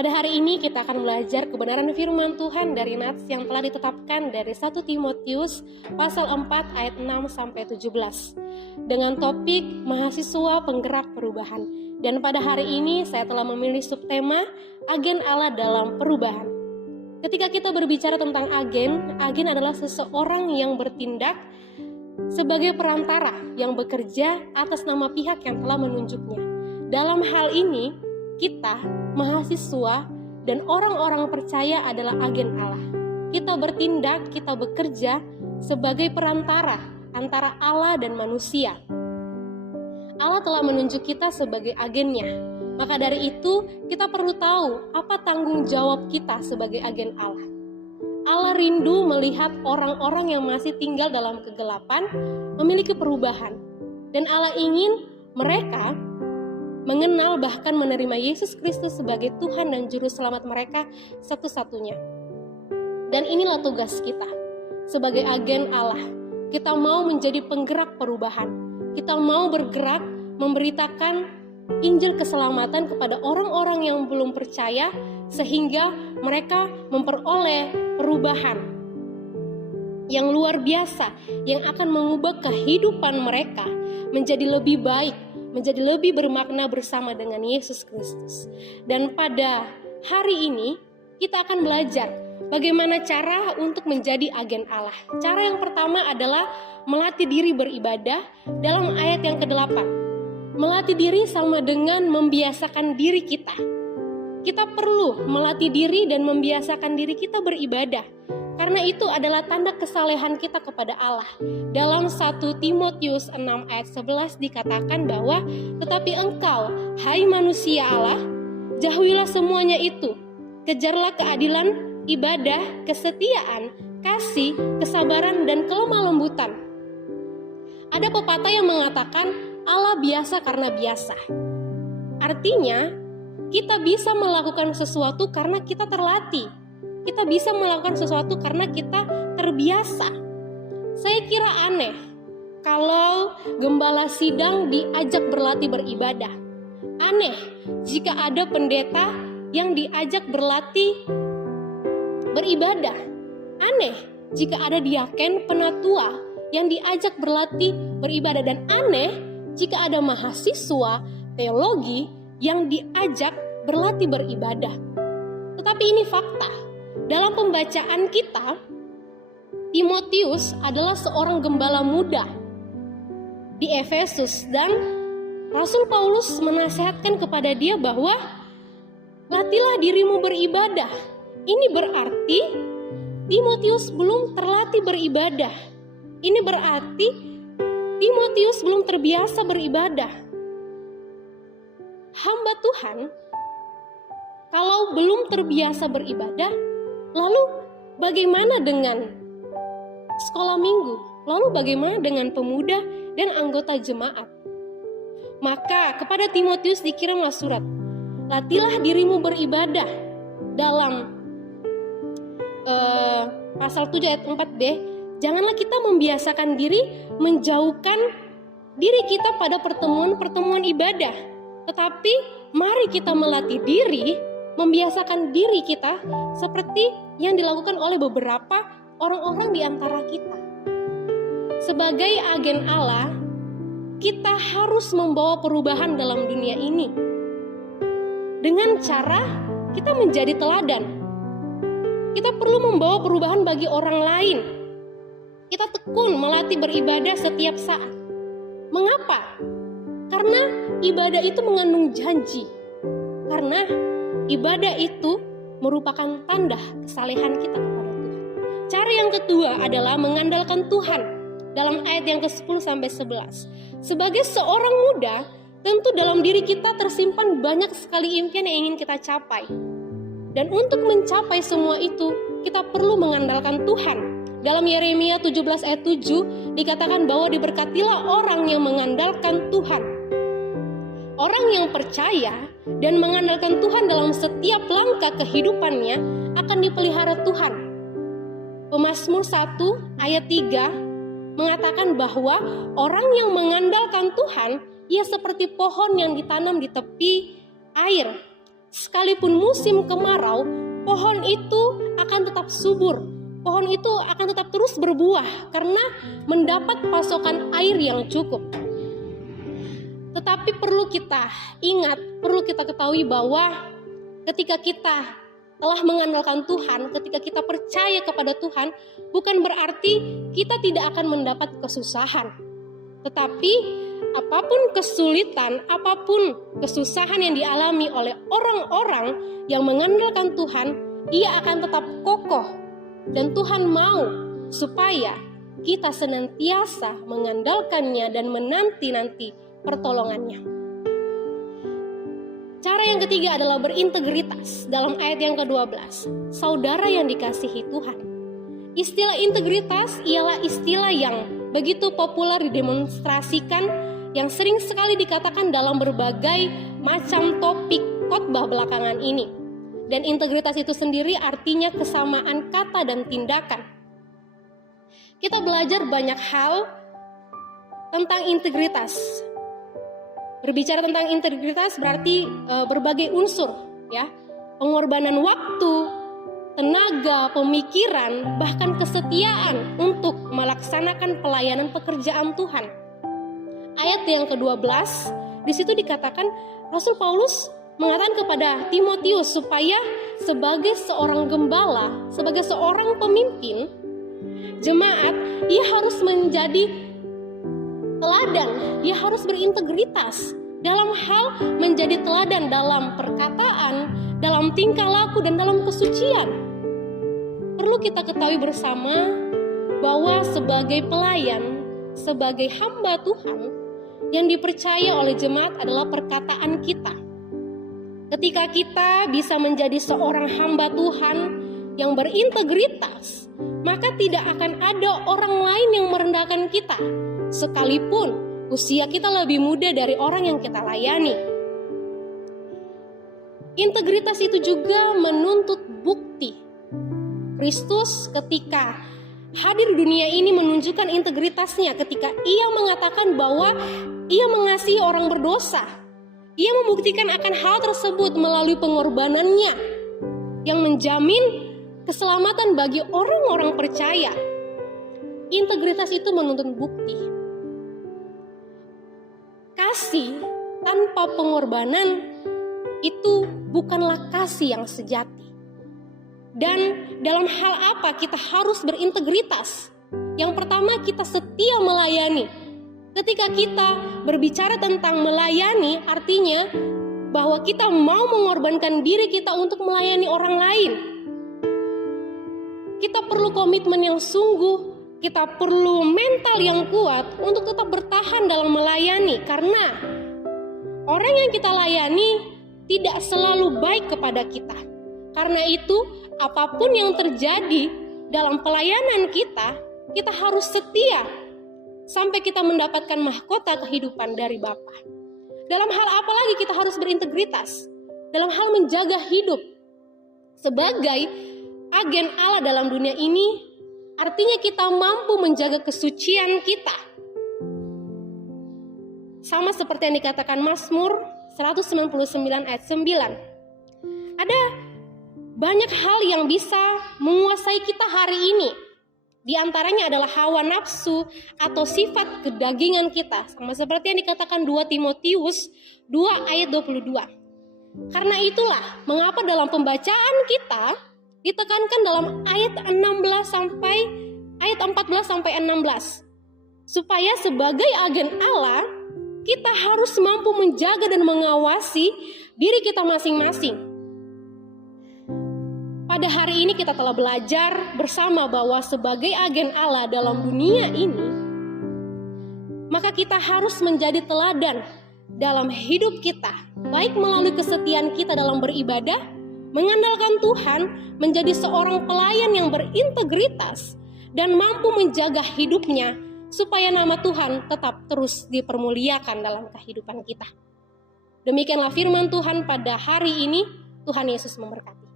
Pada hari ini kita akan belajar kebenaran firman Tuhan dari nats yang telah ditetapkan dari 1 Timotius pasal 4 ayat 6-17 dengan topik mahasiswa penggerak perubahan. Dan pada hari ini saya telah memilih subtema agen Allah dalam perubahan. Ketika kita berbicara tentang agen adalah seseorang yang bertindak sebagai perantara yang bekerja atas nama pihak yang telah menunjuknya. Dalam hal ini, kita, mahasiswa, dan orang-orang percaya adalah agen Allah. Kita bertindak, kita bekerja sebagai perantara antara Allah dan manusia. Allah telah menunjuk kita sebagai agennya. Maka dari itu, kita perlu tahu apa tanggung jawab kita sebagai agen Allah. Allah rindu melihat orang-orang yang masih tinggal dalam kegelapan memiliki perubahan. Dan Allah ingin mereka mengenal bahkan menerima Yesus Kristus sebagai Tuhan dan Juru Selamat mereka satu-satunya. Dan inilah tugas kita sebagai agen Allah. Kita mau menjadi penggerak perubahan. Kita mau bergerak memberitakan Injil keselamatan kepada orang-orang yang belum percaya sehingga mereka memperoleh perubahan yang luar biasa yang akan mengubah kehidupan mereka menjadi lebih baik, menjadi lebih bermakna bersama dengan Yesus Kristus. Dan pada hari ini kita akan belajar bagaimana cara untuk menjadi agen Allah. Cara yang pertama adalah melatih diri beribadah dalam ayat yang ke-8. Melatih diri sama dengan membiasakan diri kita. Kita perlu melatih diri dan membiasakan diri kita beribadah. Karena itu adalah tanda kesalehan kita kepada Allah. Dalam 1 Timotius 6 ayat 11 dikatakan bahwa tetapi engkau, hai manusia Allah, jauhilah semuanya itu. Kejarlah keadilan, ibadah, kesetiaan, kasih, kesabaran, dan kelemah lembutan. Ada pepatah yang mengatakan Allah biasa karena biasa. Artinya, kita bisa melakukan sesuatu karena kita terlatih. Kita bisa melakukan sesuatu karena kita terbiasa. Saya kira aneh kalau gembala sidang diajak berlatih beribadah. Aneh jika ada pendeta yang diajak berlatih beribadah. Aneh jika ada diaken penatua yang diajak berlatih beribadah. Dan aneh jika ada mahasiswa teologi yang diajak berlatih beribadah. Tetapi ini fakta. Dalam pembacaan kita, Timotius adalah seorang gembala muda di Efesus dan Rasul Paulus menasihatkan kepada dia bahwa latihlah dirimu beribadah. Ini berarti Timotius belum terlatih beribadah. Ini berarti Timotius belum terbiasa beribadah. Hamba Tuhan kalau belum terbiasa beribadah, lalu bagaimana dengan sekolah minggu? Lalu bagaimana dengan pemuda dan anggota jemaat? Maka kepada Timotius dikirimlah surat. Latihlah dirimu beribadah dalam pasal 7 ayat 4b. Janganlah kita membiasakan diri menjauhkan diri kita pada pertemuan-pertemuan ibadah. Tetapi mari kita melatih diri, membiasakan diri kita seperti yang dilakukan oleh beberapa orang-orang di antara kita. Sebagai agen Allah, kita harus membawa perubahan dalam dunia ini. Dengan cara kita menjadi teladan. Kita perlu membawa perubahan bagi orang lain. Kita tekun melatih beribadah setiap saat. Mengapa? Karena ibadah itu mengandung janji. Karena ibadah itu merupakan tanda kesalehan kita kepada Tuhan. Cara yang kedua adalah mengandalkan Tuhan dalam ayat yang ke-10-11. Sebagai seorang muda, tentu dalam diri kita tersimpan banyak sekali impian yang ingin kita capai. Dan untuk mencapai semua itu, kita perlu mengandalkan Tuhan. Dalam Yeremia 17 ayat 7 dikatakan bahwa diberkatilah orang yang mengandalkan Tuhan. Orang yang percaya dan mengandalkan Tuhan dalam setiap langkah kehidupannya akan dipelihara Tuhan. Pemazmur 1 ayat 3 mengatakan bahwa orang yang mengandalkan Tuhan, ia seperti pohon yang ditanam di tepi air. sekalipun musim kemarau, pohon itu akan tetap subur. Pohon itu akan tetap terus berbuah karena mendapat pasokan air yang cukup. Tetapi perlu kita ingat, perlu kita ketahui bahwa ketika kita telah mengandalkan Tuhan, ketika kita percaya kepada Tuhan, bukan berarti kita tidak akan mendapat kesusahan. Tetapi apapun kesulitan, apapun kesusahan yang dialami oleh orang-orang yang mengandalkan Tuhan, ia akan tetap kokoh. Dan Tuhan mau supaya kita senantiasa mengandalkannya dan menanti-nanti pertolongannya. Cara yang ketiga adalah berintegritas. Dalam ayat yang ke-12, saudara yang dikasihi Tuhan. Istilah integritas ialah istilah yang begitu populer didemonstrasikan, yang sering sekali dikatakan dalam berbagai macam topik khotbah belakangan ini. Dan integritas itu sendiri artinya kesamaan kata dan tindakan. Kita belajar banyak hal tentang integritas. Berbicara tentang integritas berarti berbagai unsur, ya. Pengorbanan waktu, tenaga, pemikiran, bahkan kesetiaan untuk melaksanakan pelayanan pekerjaan Tuhan. Ayat yang ke-12, di situ dikatakan Rasul Paulus mengatakan kepada Timotius supaya sebagai seorang gembala, sebagai seorang pemimpin jemaat, ia harus menjadi teladan, ia harus berintegritas dalam hal menjadi teladan dalam perkataan, dalam tingkah laku, dan dalam kesucian. Perlu kita ketahui bersama bahwa sebagai pelayan, sebagai hamba Tuhan, yang dipercaya oleh jemaat adalah perkataan kita. Ketika kita bisa menjadi seorang hamba Tuhan yang berintegritas, maka tidak akan ada orang lain yang merendahkan kita, sekalipun usia kita lebih muda dari orang yang kita layani. Integritas itu juga menuntut bukti. Kristus ketika hadir di dunia ini menunjukkan integritasnya ketika ia mengatakan bahwa ia mengasihi orang berdosa. Ia membuktikan akan hal tersebut melalui pengorbanannya yang menjamin keselamatan bagi orang-orang percaya. Integritas itu menuntut bukti. Kasih tanpa pengorbanan itu bukanlah kasih yang sejati. Dan dalam hal apa kita harus berintegritas? Yang pertama, kita setia melayani. Ketika kita berbicara tentang melayani, artinya bahwa kita mau mengorbankan diri kita untuk melayani orang lain. Kita perlu komitmen yang sungguh, kita perlu mental yang kuat untuk tetap bertahan dalam melayani. Karena orang yang kita layani tidak selalu baik kepada kita. Karena itu, apapun yang terjadi dalam pelayanan kita, kita harus setia sampai kita mendapatkan mahkota kehidupan dari Bapa. Dalam hal apa lagi kita harus berintegritas? Dalam hal menjaga hidup. Sebagai agen Allah dalam dunia ini, artinya kita mampu menjaga kesucian kita. Sama seperti yang dikatakan Mazmur 199 ayat 9. Ada banyak hal yang bisa menguasai kita hari ini. Di antaranya adalah hawa nafsu atau sifat kedagingan kita. Sama seperti yang dikatakan 2 Timotius 2 ayat 22. Karena itulah mengapa dalam pembacaan kita ditekankan dalam ayat 14 sampai 16. Supaya sebagai agen Allah, kita harus mampu menjaga dan mengawasi diri kita masing-masing. Pada hari ini kita telah belajar bersama bahwa sebagai agen Allah dalam dunia ini, maka kita harus menjadi teladan dalam hidup kita, baik melalui kesetiaan kita dalam beribadah, mengandalkan Tuhan, menjadi seorang pelayan yang berintegritas, dan mampu menjaga hidupnya, supaya nama Tuhan tetap terus dipermuliakan dalam kehidupan kita. Demikianlah firman Tuhan pada hari ini. Tuhan Yesus memberkati.